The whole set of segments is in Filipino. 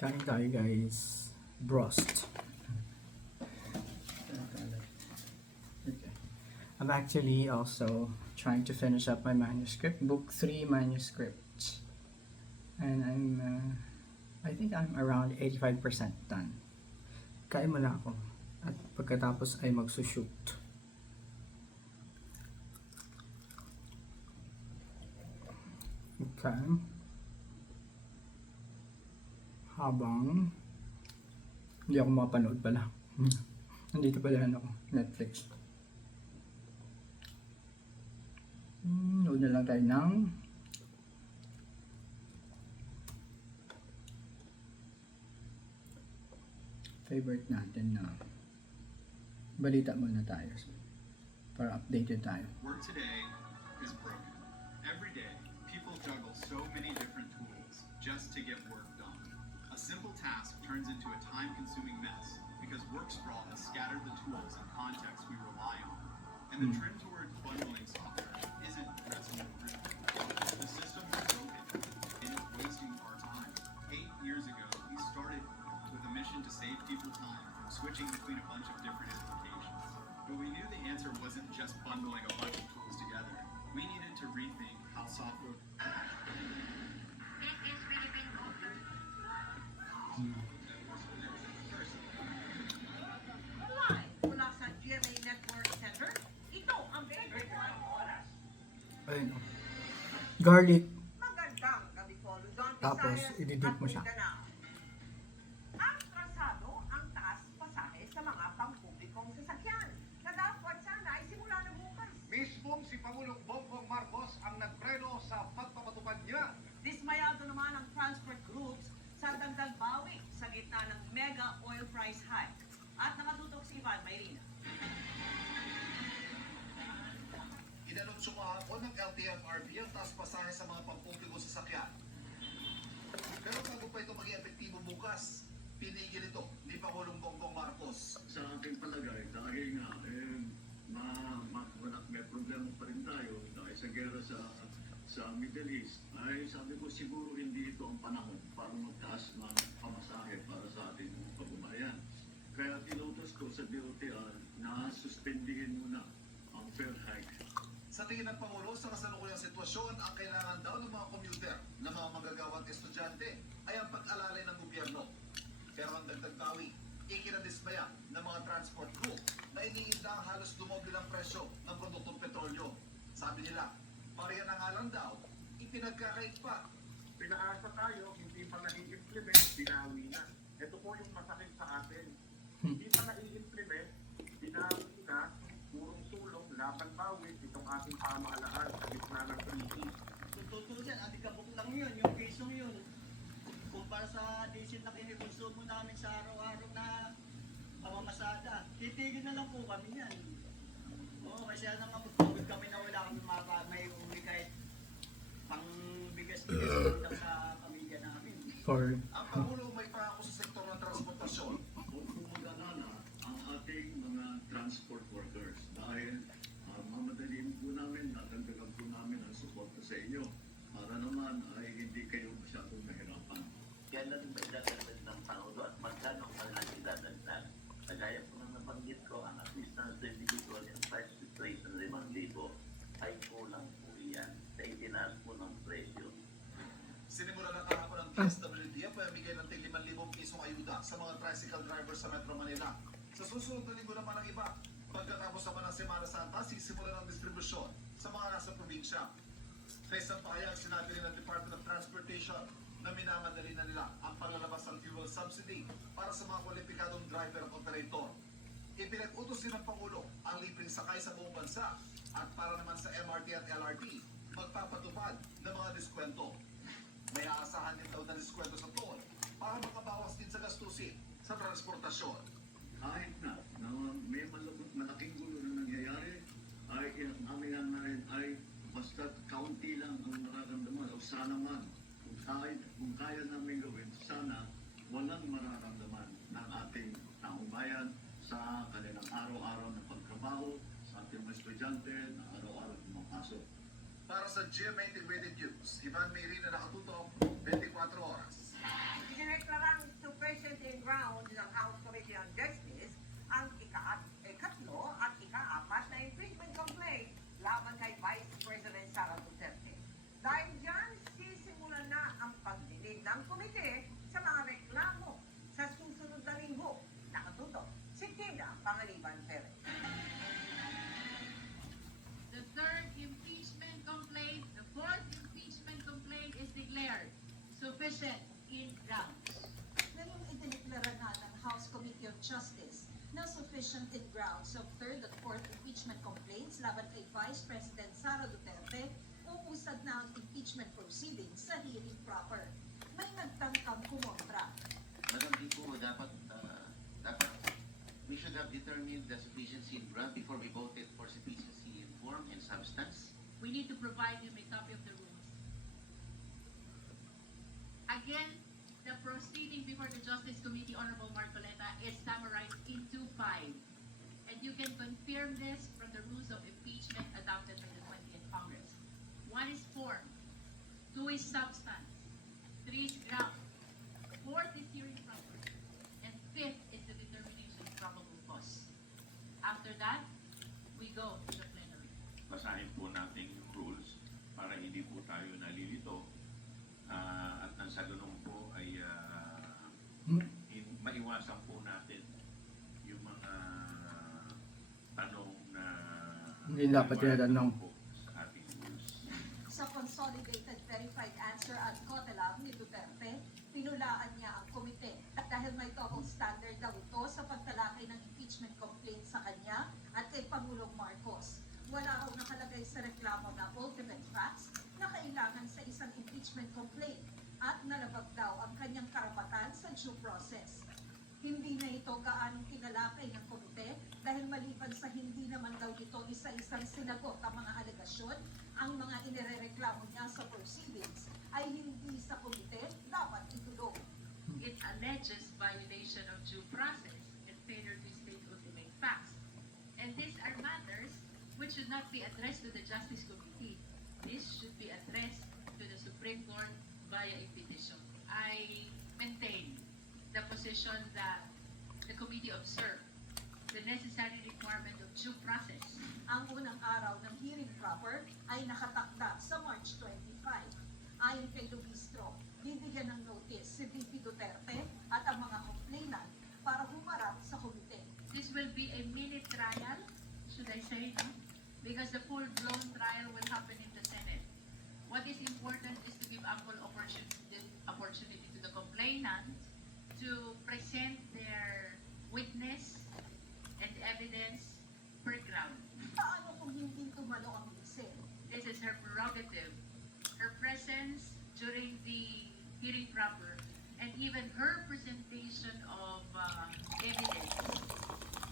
Kain tayo guys. Brost. Okay. I'm actually also trying to finish up my manuscript, book 3 manuscripts. And I think I'm around 85% done. Kain muna ako. At pagkatapos ay magsushoot. Okay. Habang hindi ako mapanood pala. Nandito pala ako, Netflix. Load na lang tayo ng favorite natin na balita muna tayo para updated tayo. Work today is broken. Every day, people juggle so many different tools just to get work done. A simple task turns into a time-consuming mess because work sprawl has scattered the tools and contexts we rely on. And the trend toward bundling software isn't addressing the root. The system is broken and it's wasting our time. 8 years ago, we started with a mission to save people time from switching between a bunch of different applications. But we knew the answer wasn't just bundling a bunch of tools together. We needed to rethink how software... Mula sa GMA Network Center, ito ang favorite line oras. Ayun oh. Garlic. Magandang gabi po, Luzon, Tapos, Visayas ididip mo at siya. Mindanao. Atrasado ang taas pasahe sa mga pampublikong sasakyan na dapat sana ay simula na bukas. Mismong si Pangulong Bongbong Marcos ang nagpreno sa pagpapatupad niya. Dismayado naman ang transport groups sa dagdag bawi sa gitna ng mega oil price hike. At nakatutok si Ivan Mayrina. Inanunsyo kahapon ng LTFRB ang taas pasahe sa mga pampublikong sasakyan. Pero bago pa ito maging epektibo bukas, pinigil ito ni Pangulong Bongbong Marcos. Sa aking palagay, dahil nga, may problema pa rin tayo dahil sa gera sa Middle East, ay sabi ko siguro hindi ito ang panahon para magtaas ng pamasahe para sa ating mga kabubayan. Kaya tinutos ko sa DOTR na suspendihin muna ang fare hike. Sa tingin ng Pangulo, sa kasalukuyang sitwasyon, ang kailangan daw ng mga commuter, ng mga manggagawa at estudyante, ay ang pag-alalay ng gobyerno. Pero ang dagdag bawi, ikinadismaya ng mga transport group na iniinda ang halos dumoble ng presyo ng produktong petrolyo. Sabi nila, pareha na nga lang daw, ipinagkakait pa. Pinaasa tayo, hindi pa nai-implement, binawi na. Ito po yung masakit sa atin. Hindi pa nai-implement, binawi na, purong sulong, laban bawit, itong ating pamahalaan sa gitna ng krisis. Kung totoo yan, adikabok lang yun, yung kesong yun. Kumpara sa diesel na kinikonsumo namin sa araw-araw na pamamasada, titigil na lang po kami yan. Oo, kasi ano nga mag-COVID kami na wala kami may uli kahit pang-bigas-bigas lang sa pamilya namin. For Ang Pangulo may pangako sa sektor ng transportasyon. Huwag po mag-alala ang ating mga transport workers dahil mamadaliin po namin, natagdagan po namin ang suporta sa inyo para naman ay hindi kayo masyadong nahirapan. Kailan ba idadagdag ng Pangulo at magkano pa lang idadagdag? Kagaya po ng nabanggit ko, ang assistance to individual and price situation 5,000 ay kulang po iyan sa itinaas po ng presyo. Sinimula na kahapon ng DSWD ang pamimigay ng 5,000 pisong ayuda sa mga tricycle drivers sa Metro Manila. Sa susunod na linggo naman ang iba. Pagkatapos naman ng Semana Santa, sisimula ng distribusyon sa mga nasa probinsya. Sa isang pahayag, sinabi rin ng Department of Transportation na minamadali na nila ang paglalabas ng fuel subsidy para sa mga kwalipikadong driver at operator. Ipinag-utos din ng Pangulo ang libreng sakay sa buong bansa at para naman sa MRT at LRT, magpapatupad ng mga diskwento. May aasahan din daw na diskwento sa toll para makabawas din sa gastusin sa transportasyon. Kahit na may malaking gulo na nangyayari, ay amin na rin ay basta kaunti lang ang nararamdaman o sana man. Kung kaya namin gawin, sana walang mararamdaman ng ating taong bayan sa kanilang araw-araw na pagtrabaho, sa ating mga estudyante na araw-araw pumapasok. Para sa GMA Integrated News, Ivan Mayrina, nakatutok 24 oras. Dineklarang grounds of third at fourth impeachment complaints laban kay Vice President Sara Duterte, uusad na ang impeachment proceedings sa hearing proper. May nagtangkang kumontra. Madam Di po, dapat we should have determined the sufficiency in grant before we voted for sufficiency in form and substance. We need to provide you a copy of the rules. Again, the proceeding before the Justice Committee, Honorable Marcoleta, is summarized into 5. And you can confirm this from the rules of impeachment adopted by the 20th Congress. 1 is form, 2 is substance, 3 is ground, 4th is hearing proper, and 5th is the determination of probable cause. After that, we go to the plenary. Basahin po natin yung rules para hindi po tayo nalilito at nang sa ganun po ay maiwasan po natin yung mga tanong na Hindi dapat tinatanong. po sa ating rules. Sa consolidated verified answer ad cautelam ni Duterte, pinulaan niya ang komite dahil may double standard daw ito sa pagtalakay ng impeachment complaint sa kanya at kay Pangulong Marcos. Wala raw nakalagay sa reklamo na ultimate facts na kailangan sa isang impeachment complaint at nalabag daw ang kanyang karapatan sa due process. Hindi na ito gaanong kinalakay ng komite dahil maliban sa hindi naman daw ito isa-isang sinagot ang mga alegasyon, ang mga inirereklamo niya sa proceedings ay hindi sa komite dapat itulong. It alleges violation of due process and failure to state ultimate facts. And these are matters which should not be addressed to the Justice Committee. This should be addressed to the Supreme Court via a petition. I maintain the position that the committee observed the necessary requirement of due process. Ang unang araw ng hearing proper ay nakatakda sa March 25. Ayon kay Lubistro, bibigyan ng notice si VP Duterte at ang mga complainant para humarap sa komite. This will be a mini trial, should I say, no? Because the full-blown trial will happen in the Senate. What is important is to give ample opportunity to the complainant to present their witness and evidence per ground. Paano kung hindi tumalo ang bisil? This is her prerogative. Her presence during the hearing proper and even her presentation of evidence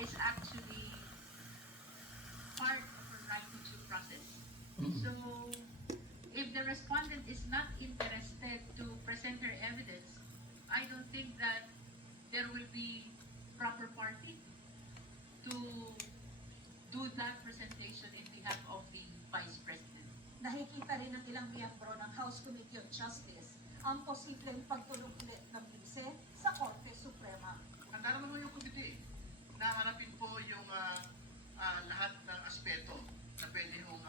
is actually part of her right to due process. So, if the respondent is not interested to present her evidence, I don't think that there will be proper party to do that presentation in behalf of the Vice President. Nakikita rin ng ilang miyembro ng House Committee on Justice ang posibleng pagtulong ulit ng Vice sa Korte Suprema. Handa naman yung komite na harapin po yung lahat ng aspeto na pwede hong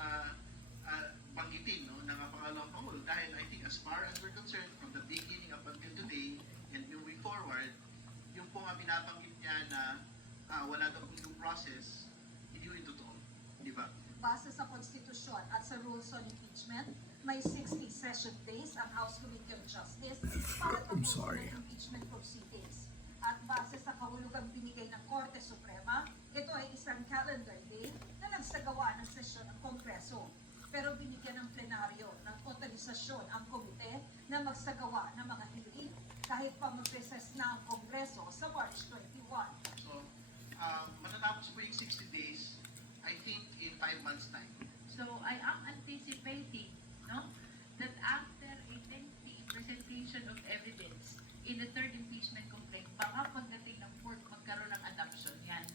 banggitin ng pangalawang Pangulo. Dahil I think as far as we're concerned, from the beginning up until today and moving forward, yung po nga binabanggit niya na wala daw pong due process, hindi yun totoo. Di ba? Base sa konstitusyon at sa rules on impeachment, may 60 session days ang House Committee on Justice para tapusin ang impeachment proceedings. At base sa kahulugang binigay ng Korte Suprema, ito ay isang calendar day na nagsagawa ng sesyon ng Kongreso. Pero binigyan ng plenaryo ng otorisasyon ang komite na magsagawa ng mga hearing kahit pa mag-recess na ang Kongreso sa March 21. So, matatapos po yung 60 days, I think in 5 months' time. So I am anticipating, no, that after a lengthy presentation of evidence in the third impeachment complaint, baka pagdating ng fourth, magkaroon ng adoption yan.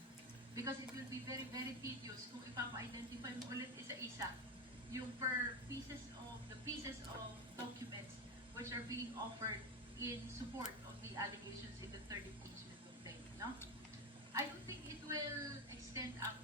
Because it will be very, very tedious kung ipapa-identify mo ulit isa-isa yung pieces of documents which are being offered in support of the allegations in the third impeachment complaint, no? I don't think it will extend up